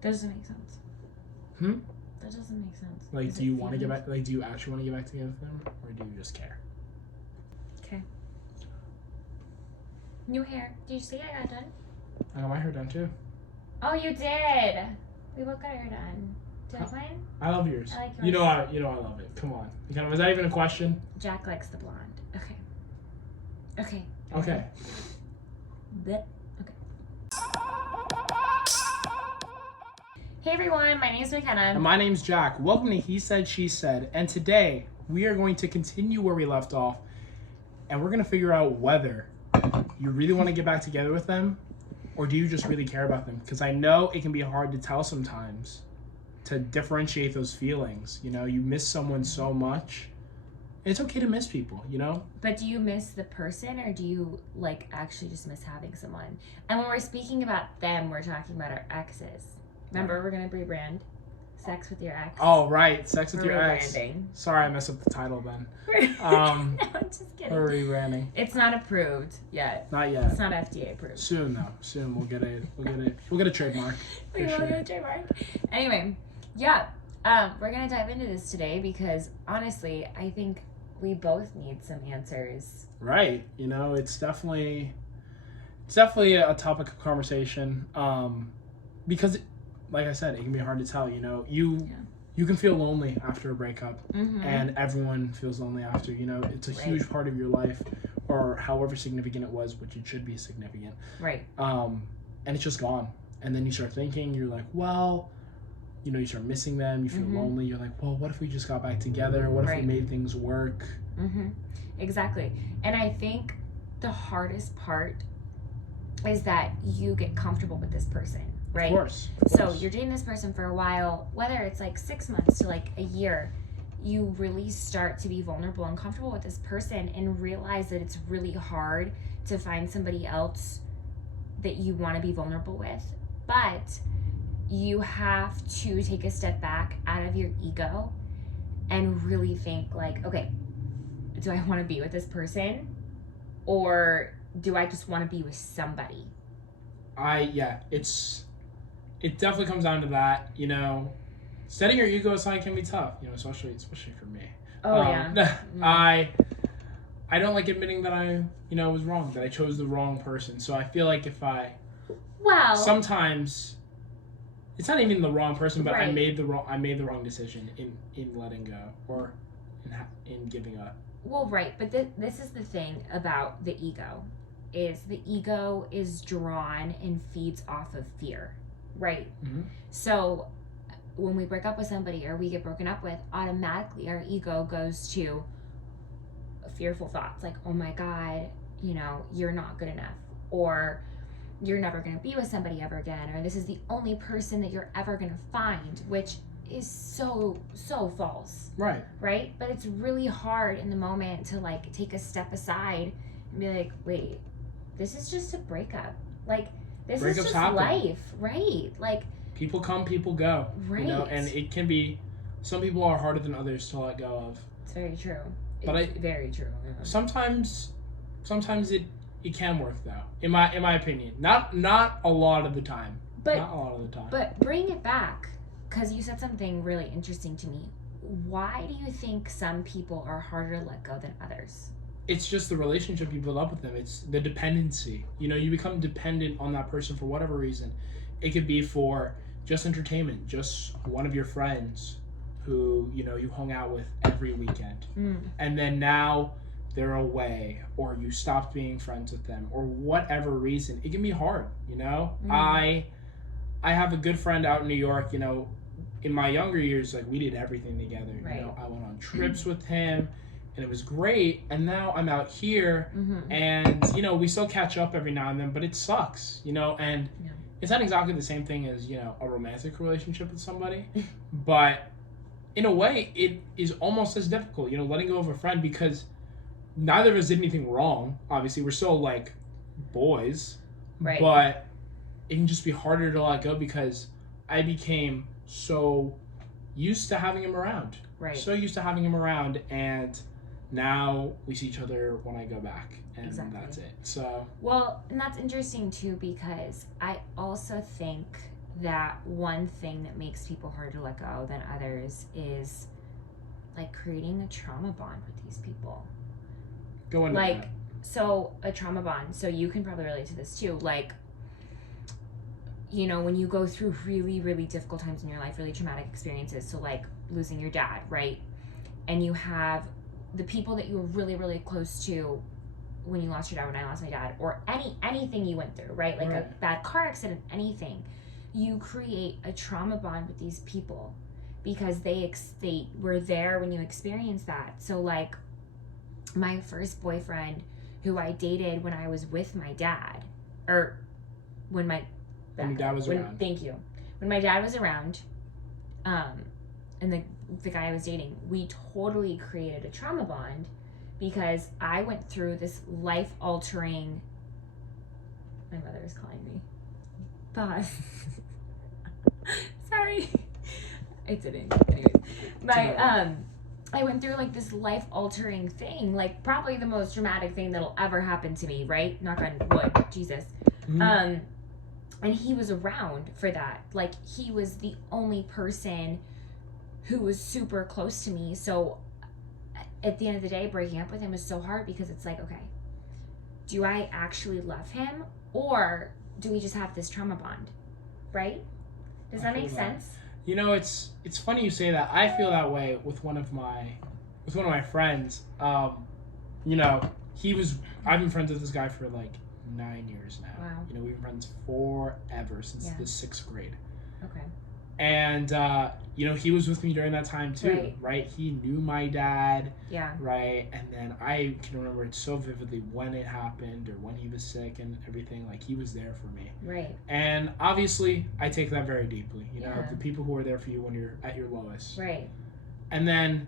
That doesn't make sense. That doesn't make sense. Like, do you want to get back? Like, do you actually want to get back together with them, or do you just care? Okay. New hair. Did you see I got done? I got my hair done too. Oh, you did. We both got our hair done. Do you like mine? I love yours. I like yours. You know I love it. Come on. Was that even a question? Jack likes the blonde. Okay. Okay. Okay. Okay. Hey everyone, my name is McKenna. And my name's Jack. Welcome to He Said, She Said. And today, we are going to continue where we left off. And we're going to figure out whether you really want to get back together with them, or do you just really care about them? Because I know it can be hard to tell sometimes, to differentiate those feelings. You know, you miss someone so much. And it's okay to miss people, you know? But do you miss the person, or do you, like, actually just miss having someone? And when we're speaking about them, we're talking about our exes. Remember, we're going to rebrand Sex with Your Ex. Oh, right. Sex with We're Your Ex. rebranding. Sorry, I messed up the title then. No, I'm just kidding. We're rebranding. It's not approved yet. Not yet. It's not FDA approved. Soon, though. Soon we'll get a trademark. We will get a trademark. Anyway, yeah. We're going to dive into this today because, honestly, I think we both need some answers. Right. You know, it's definitely a topic of conversation. Because, like I said, it can be hard to tell. You know, you can feel lonely after a breakup, and everyone feels lonely after. You know, it's a huge part of your life, or however significant it was, which it should be significant. Right. And it's just gone. And then you start thinking, you're like, well, you know, you start missing them. You feel lonely. You're like, well, what if we just got back together? What if we made things work? Exactly. And I think the hardest part is that you get comfortable with this person. Right? Of course. So you're dating this person for a while, whether it's like 6 months to like a year, you really start to be vulnerable and comfortable with this person and realize that it's really hard to find somebody else that you want to be vulnerable with. But you have to take a step back out of your ego and really think like, okay, do I want to be with this person, or do I just want to be with somebody? It definitely comes down to that, you know. Setting your ego aside can be tough, you know, especially for me. Oh, yeah. I don't like admitting that I, you know, was wrong, that I chose the wrong person. So I feel like sometimes it's not even the wrong person, but I made the wrong decision in letting go, or in giving up. Well, right, but this is the thing about the ego, is the ego is drawn and feeds off of fear. Right. So when we break up with somebody or we get broken up with, automatically our ego goes to fearful thoughts like, oh my God, you know, you're not good enough, or you're never going to be with somebody ever again, or this is the only person that you're ever going to find, which is so false. Right. Right? But it's really hard in the moment to like take a step aside and be like, wait, this is just a breakup. Like, this is just life, right? Like, people come, people go, right? You know, and it can be. Some people are harder than others to let go of. It's very true. Very true. Yeah. Sometimes it can work though. In my opinion, not a lot of the time. But bring it back, because you said something really interesting to me. Why do you think some people are harder to let go than others? It's just the relationship you build up with them. It's the dependency. You know, you become dependent on that person for whatever reason. It could be for just entertainment, just one of your friends who, you know, you hung out with every weekend. And then now they're away, or you stopped being friends with them, or whatever reason. It can be hard, you know? I have a good friend out in New York, you know. In my younger years, like, we did everything together. Right. You know, I went on trips with him. And it was great, and now I'm out here, and, you know, we still catch up every now and then, but it sucks, you know, and it's not exactly the same thing as, you know, a romantic relationship with somebody, but in a way, it is almost as difficult, you know, letting go of a friend, because neither of us did anything wrong. Obviously, we're still, like, boys, but it can just be harder to let go because I became so used to having him around. Right. So used to having him around, and now we see each other when I go back, and that's it. So. Well, and that's interesting too, because I also think that one thing that makes people hard to let go than others is like creating a trauma bond with these people. Go into like that. So a trauma bond, so you can probably relate to this too, like, you know, when you go through really, really difficult times in your life, really traumatic experiences, so like losing your dad, right? And you have the people that you were really, really close to when you lost your dad, when I lost my dad, or anything you went through, right? Like a bad car accident, anything. You create a trauma bond with these people because they were there when you experienced that. So like my first boyfriend, who I dated when I was with my dad, or when my dad was around. Thank you. When my dad was around, and the guy I was dating, we totally created a trauma bond because I went through this life-altering... My mother is calling me. Pause. Sorry. I didn't. Anyways. I went through like this life-altering thing, like probably the most dramatic thing that'll ever happen to me, right? Knock on wood, Jesus. Mm-hmm. And he was around for that. Like, he was the only person who was super close to me. So at the end of the day, breaking up with him was so hard because it's like, okay, do I actually love him, or do we just have this trauma bond, right? Does that make sense? You know, it's funny you say that. I feel that way with one of my friends. You know, I've been friends with this guy for like 9 years now. Wow. You know, we've been friends forever, since the 6th grade. Okay. And you know, he was with me during that time too, right? He knew my dad. Yeah. Right? And then I can remember it so vividly when it happened or when he was sick and everything. Like, he was there for me. Right. And obviously, I take that very deeply. You know, the people who are there for you when you're at your lowest. Right. And then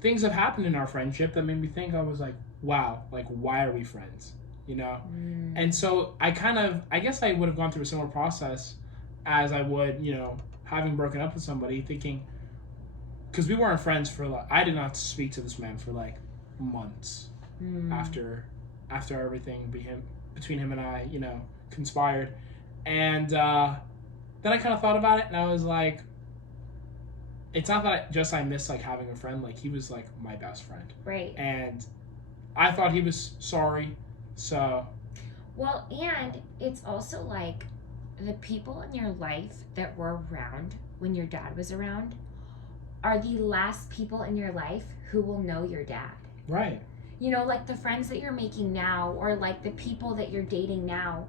things have happened in our friendship that made me think, I was like, wow, like, why are we friends? You know? And so I guess I would have gone through a similar process as I would, you know, having broken up with somebody, thinking, because we weren't friends for like, I did not speak to this man for like months after everything between him and I, you know, conspired. And then I kind of thought about it, and I was like, it's not that I miss like having a friend. Like, he was like my best friend. Right. And I thought he was sorry. So. Well, and it's also like the people in your life that were around when your dad was around are the last people in your life who will know your dad. Right. You know, like the friends that you're making now, or like the people that you're dating now,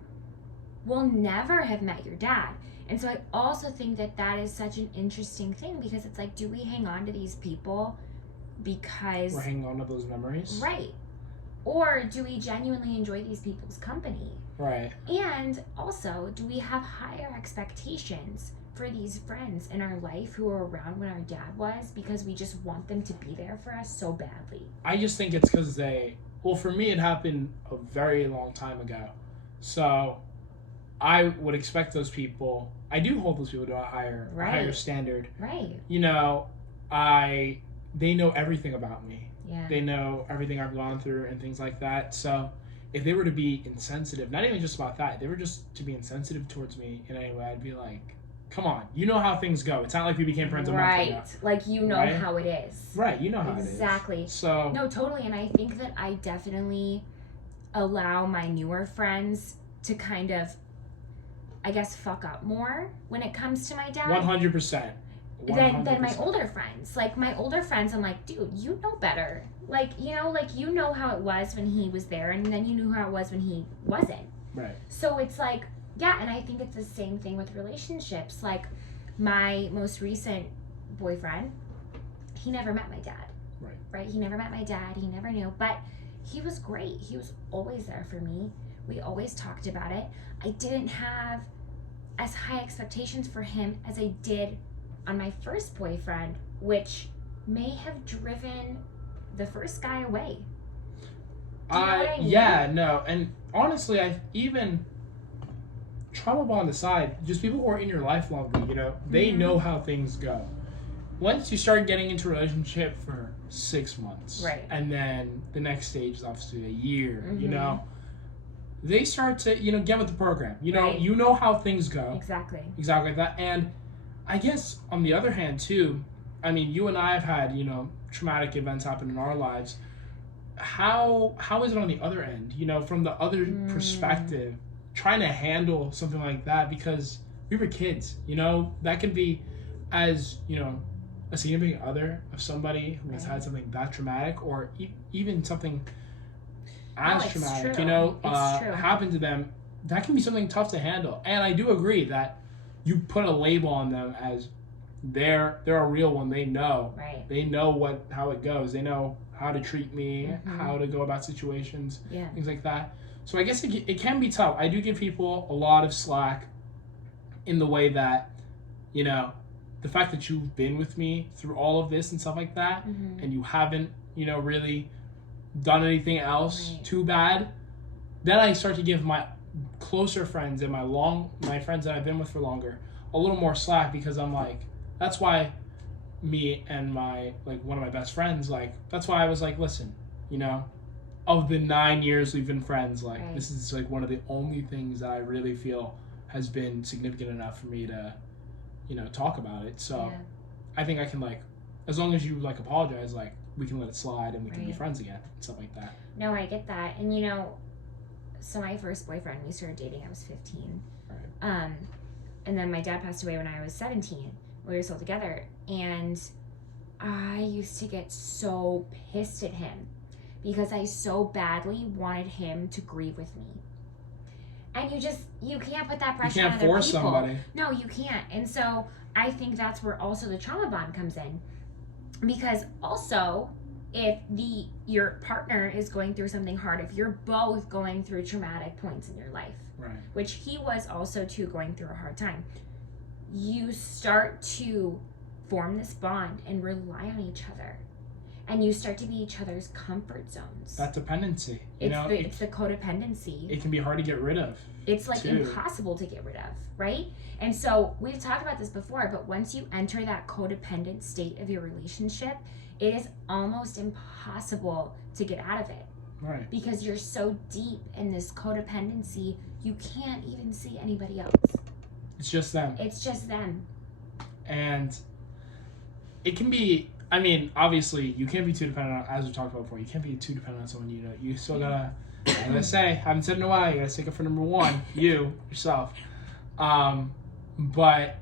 will never have met your dad. And so I also think that is such an interesting thing, because it's like, do we hang on to these people because we're hanging on to those memories? Right. Or do we genuinely enjoy these people's company? Right. And also, do we have higher expectations for these friends in our life who were around when our dad was, because we just want them to be there for us so badly? I just think it's because for me, it happened a very long time ago. So I would expect those people, I do hold those people to a higher standard. Right. You know, they know everything about me. Yeah. They know everything I've gone through and things like that. So if they were to be insensitive, not even just about that, if they were just to be insensitive towards me in any way, I'd be like, come on, you know how things go. It's not like we became friends a month ago. Right. Like, you know how it is. Right, you know how it is. Exactly. So. No, totally. And I think that I definitely allow my newer friends to kind of, I guess, fuck up more when it comes to my dad. 100%. Than my older friends. Like, my older friends, I'm like, dude, you know better. Like, you know how it was when he was there, and then you knew how it was when he wasn't. Right. So it's like, yeah, and I think it's the same thing with relationships. Like, my most recent boyfriend, he never met my dad. Right. Right? He never met my dad. He never knew. But he was great. He was always there for me. We always talked about it. I didn't have as high expectations for him as I did on my first boyfriend, which may have driven the first guy away. Do you know what I mean? Yeah, no. And honestly, even trauma bond aside, just people who are in your life longer, you know, they know how things go. Once you start getting into a relationship for 6 months, right, and then the next stage is obviously a year, you know, they start to, get with the program. Right. You know how things go. Exactly like that. And I guess on the other hand too, I mean, you and I have had, traumatic events happen in our lives. How is it on the other end? From the other perspective, trying to handle something like that, because we were kids. That can be, as a significant other of somebody who has had something that traumatic, or even something as traumatic, happen to them. That can be something tough to handle. And I do agree that you put a label on them as they're a real one. They know. Right. They know how it goes. They know how to treat me, how to go about situations, things like that. So I guess it can be tough. I do give people a lot of slack in the way that, the fact that you've been with me through all of this and stuff like that, and you haven't, really done anything else too bad, then I start to give my closer friends and my friends that I've been with for longer a little more slack, because I'm like, that's why me and my one of my best friends, that's why I was like, listen, of the 9 years we've been friends, this is one of the only things that I really feel has been significant enough for me to talk about it. So I think I can as long as you apologize, we can let it slide and we can be friends again and stuff like that. No, I get that. And so my first boyfriend, we started dating, I was 15. Right. And then my dad passed away when I was 17. We were still together, and I used to get so pissed at him because I so badly wanted him to grieve with me. And you can't put that pressure on other people. You can't force somebody. No, you can't. And so I think that's where also the trauma bond comes in. Because also, if your partner is going through something hard, if you're both going through traumatic points in your life, which he was also too going through a hard time, you start to form this bond and rely on each other. And you start to be each other's comfort zones. That dependency. It's the codependency. It can be hard to get rid of. It's impossible to get rid of, right? And so we've talked about this before, but once you enter that codependent state of your relationship, it is almost impossible to get out of it. Right. Because you're so deep in this codependency, you can't even see anybody else. It's just them. It's just them. And it can be, I mean, obviously, you can't be too dependent on, as we talked about before, you can't be too dependent on someone you still gotta, as I say, haven't said in a while, you gotta stick up for number one, yourself. But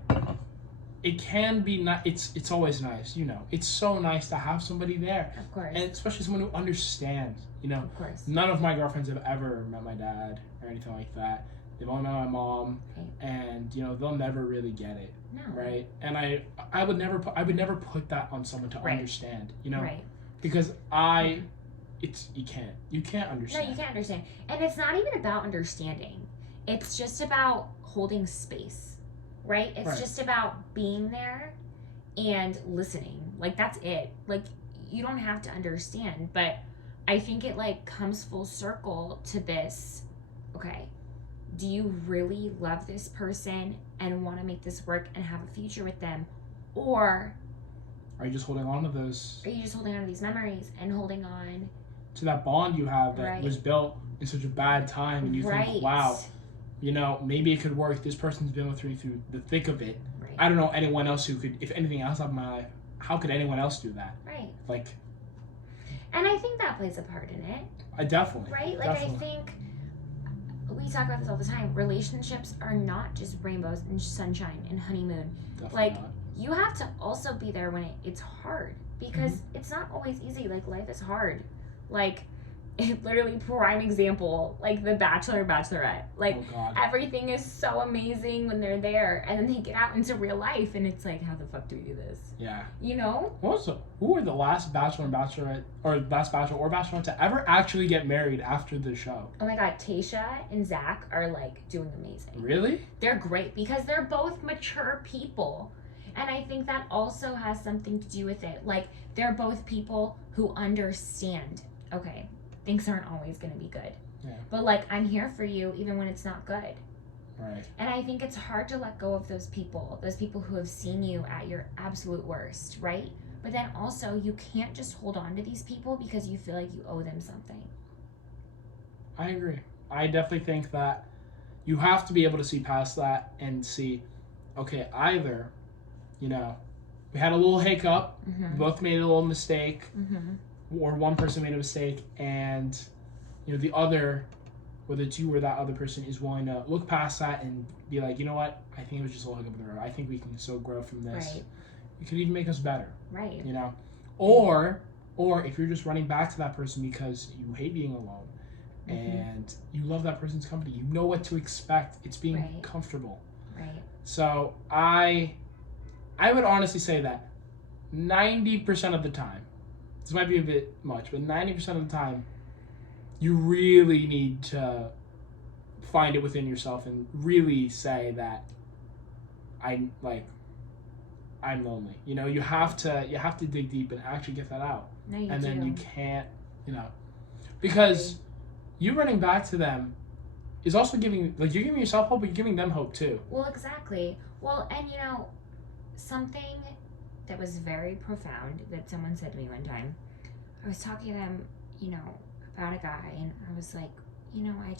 it can be, it's always nice, it's so nice to have somebody there. Of course. And especially someone who understands, Of course. None of my girlfriends have ever met my dad or anything like that. They've only met my mom, and they'll never really get it. No. Right. And I would never put that on someone to understand. Right. Because you can't understand. No, you can't understand, and it's not even about understanding. It's just about holding space, right? It's just about being there and listening. That's it. You don't have to understand, but I think it comes full circle to this. Okay. Do you really love this person and want to make this work and have a future with them? Or are you just holding on to those? Are you just holding on to these memories and holding on to that bond you have that was built in such a bad time, and you think, wow, maybe it could work. This person's been with me through the thick of it. Right. I don't know anyone else who could, if anything else happened in my life, how could anyone else do that? Right. And I think that plays a part in it. I definitely. Right? Definitely. I think we talk about this all the time. Relationships are not just rainbows and sunshine and honeymoon. Definitely not. You have to also be there when it's hard, because it's not always easy. Life is hard. Literally prime example, The Bachelor, Bachelorette. Oh God. Everything is so amazing when they're there, and then they get out into real life, and it's how the fuck do we do this? Yeah. Who were the last Bachelor and Bachelorette, or last Bachelor or Bachelorette to ever actually get married after the show? Oh my God, Tayshia and Zach are doing amazing. Really? They're great because they're both mature people. And I think that also has something to do with it. They're both people who understand, okay, things aren't always going to be good. Yeah. But I'm here for you even when it's not good. Right. And I think it's hard to let go of those people who have seen you at your absolute worst, right? But then also you can't just hold on to these people because you feel like you owe them something. I agree. I definitely think that you have to be able to see past that and see, okay, either, you know, we had a little hiccup, we both made a little mistake, or one person made a mistake, and, you know, the other, whether it's you or that other person, is willing to look past that and be like, you know what, I think it was just a little hiccup in the road. I think we can still grow from this. Right. It could even make us better. Right. You know? Or if you're just running back to that person because you hate being alone and you love that person's company, you know what to expect. It's being comfortable. Right. So I would honestly say that 90% of the time, this might be a bit much, but 90% of the time, you really need to find it within yourself and really say that I'm lonely. You know, you have to dig deep and actually get that out. No, you and do. Then you can't, you know, because you running back to them is also giving, like, you're giving yourself hope, but you're giving them hope too. Well, exactly. Well, and you know, something that was very profound that someone said to me one time, I was talking to them, you know, about a guy, and I was like, you know, I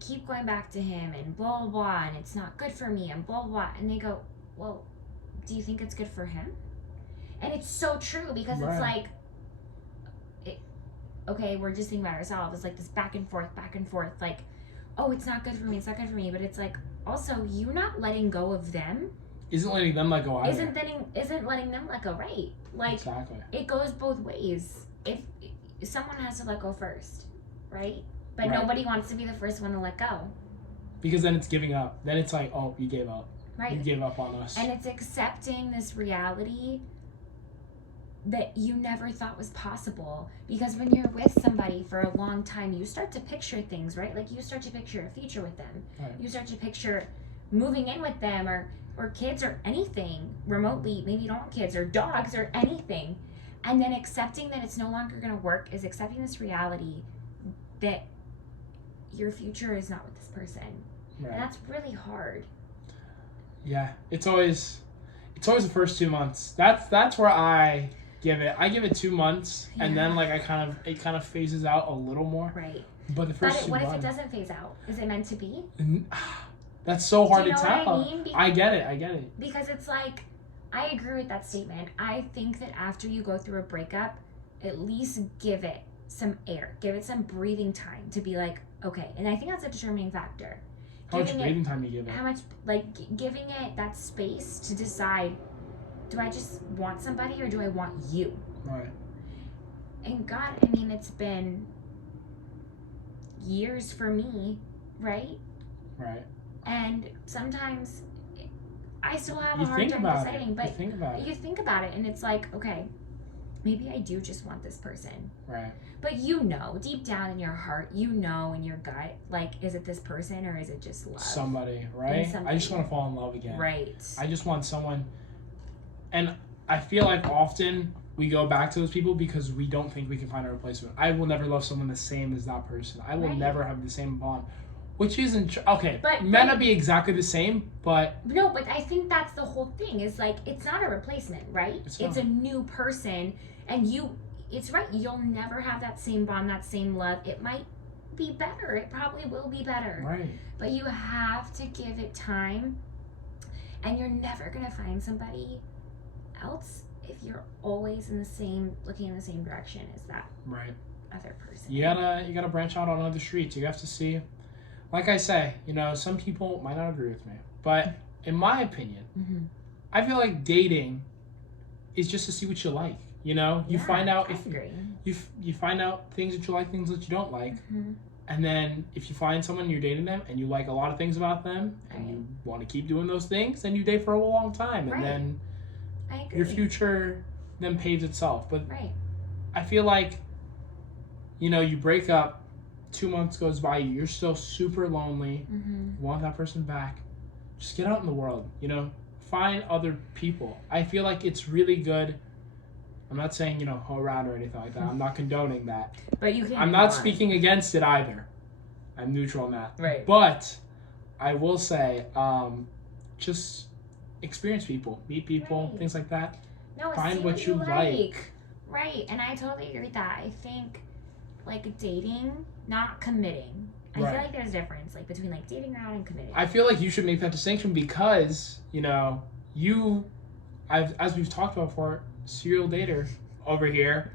keep going back to him and blah, blah, blah, and it's not good for me and blah, blah, blah. And they go, well, do you think it's good for him? And it's so true, because it's like, okay, we're just thinking about ourselves. It's like this back and forth, like, oh, it's not good for me, it's not good for me. But it's like, also, you not letting go of them isn't letting them let go either. Isn't letting them let go, right? Like, exactly. It goes both ways. If someone has to let go first, right? But nobody wants to be the first one to let go. Because then it's giving up. Then it's like, oh, you gave up. Right. You gave up on us. And it's accepting this reality that you never thought was possible. Because when you're with somebody for a long time, you start to picture things, right? Like, you start to picture a future with them. Right. You start to picture moving in with them, or kids, or anything remotely. Maybe you don't want kids or dogs or anything. And then accepting that it's no longer going to work is accepting this reality that your future is not with this person. Right. And that's really hard. Yeah, it's always the first 2 months. That's where I give it 2 months, and then like it kind of phases out a little more. Right. But the first 2 months. What if it doesn't phase out? Is it meant to be? That's so hard to tell. What I mean? I get it. Because it's like, I agree with that statement. I think that after you go through a breakup, at least give it some air. Give it some breathing time to be like, okay. And I think that's a determining factor. How much breathing time do you give it? How much, like, giving it that space to decide, do I just want somebody or do I want you? Right. And God, I mean, it's been years for me, right? Right. And sometimes I still have a hard time deciding, but you think about it and it's like, okay, maybe I do just want this person. Right. But you know, deep down in your heart, you know in your gut, like, is it this person or is it just love? Somebody, right? I just want to fall in love again. Right. I just want someone, and I feel like often we go back to those people because we don't think we can find a replacement. I will never love someone the same as that person. I will never have the same bond. Which isn't okay. But may not be exactly the same, but no. But I think that's the whole thing. Is like, it's not a replacement, right? It's a new person, and it's right. You'll never have that same bond, that same love. It might be better. It probably will be better. Right. But you have to give it time, and you're never gonna find somebody else if you're always looking in the same direction as that other person. You gotta branch out on other streets. You have to see. Like I say, you know, some people might not agree with me, but in my opinion, I feel like dating is just to see what you like. You know, you find out you find out things that you like, things that you don't like, and then if you find someone and you're dating them and you like a lot of things about them and you want to keep doing those things, then you date for a long time, and then your future then paves itself. But I feel like, you know, you break up. 2 months goes by, you're still super lonely, you want that person back, just get out in the world, you know, find other people. I feel like it's really good. I'm not saying, you know, hoe around or anything like that. I'm not condoning that. But you can't. I'm not speaking against it either. I'm neutral on that. Right. But I will say, just experience people, meet people, things like that. No, find what you like. Right, and I totally agree with that. I think like dating, not committing. I Right. feel like there's a difference, like between like dating around and committing. I feel like you should make that distinction because, you know, as we've talked about before, serial dater over here,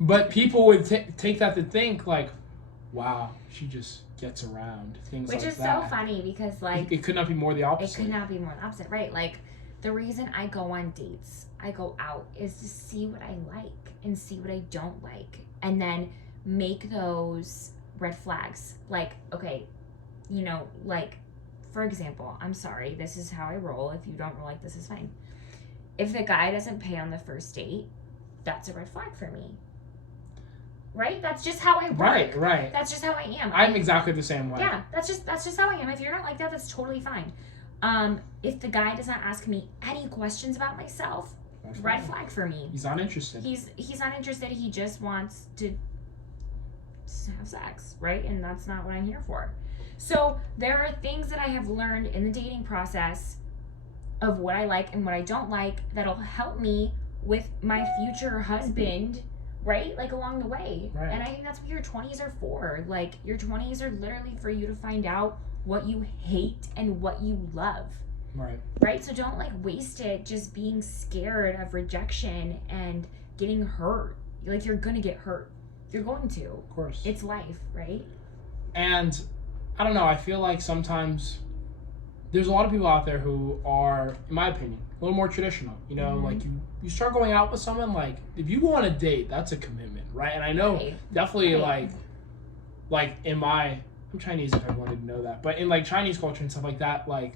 but people would take that to think like, wow, she just gets around, things Which like is that. so funny because like it could not be more the it opposite. could not be more the opposite, right? Like the reason I go on dates, I go out, is to see what I like and see what I don't like, and then make those red flags. Like, okay, you know, like for example, I'm sorry, this is how I roll. If you don't roll like this, is fine. If the guy doesn't pay on the first date, that's a red flag for me. Right? That's just how I work. Right. That's just how I am. I'm exactly the same way. Yeah, that's just how I am. If you're not like that, that's totally fine. If the guy does not ask me any questions about myself, red flag for me. He's not interested. He's not interested. He just wants to have sex, right? And that's not what I'm here for. So there are things that I have learned in the dating process of what I like and what I don't like that'll help me with my future husband, right? Like along the way. Right. And I think that's what your 20s are for. Like your 20s are literally for you to find out what you hate and what you love. Right. Right? So don't like waste it just being scared of rejection and getting hurt. Like you're gonna get hurt. You're going to. Of course. It's life, right? And I don't know, I feel like sometimes there's a lot of people out there who are, in my opinion, a little more traditional. You know, Mm-hmm. like you start going out with someone, like if you go on a date, that's a commitment, right? And I know definitely like in my, I'm Chinese if everyone didn't know that, but in like Chinese culture and stuff like that, like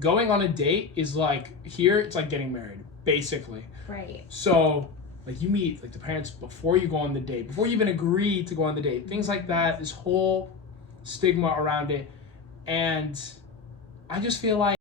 going on a date is like, here it's like getting married, basically. Right. So like you meet like the parents before you go on the date, before you even agree to go on the date, things like that, this whole stigma around it. And I just feel like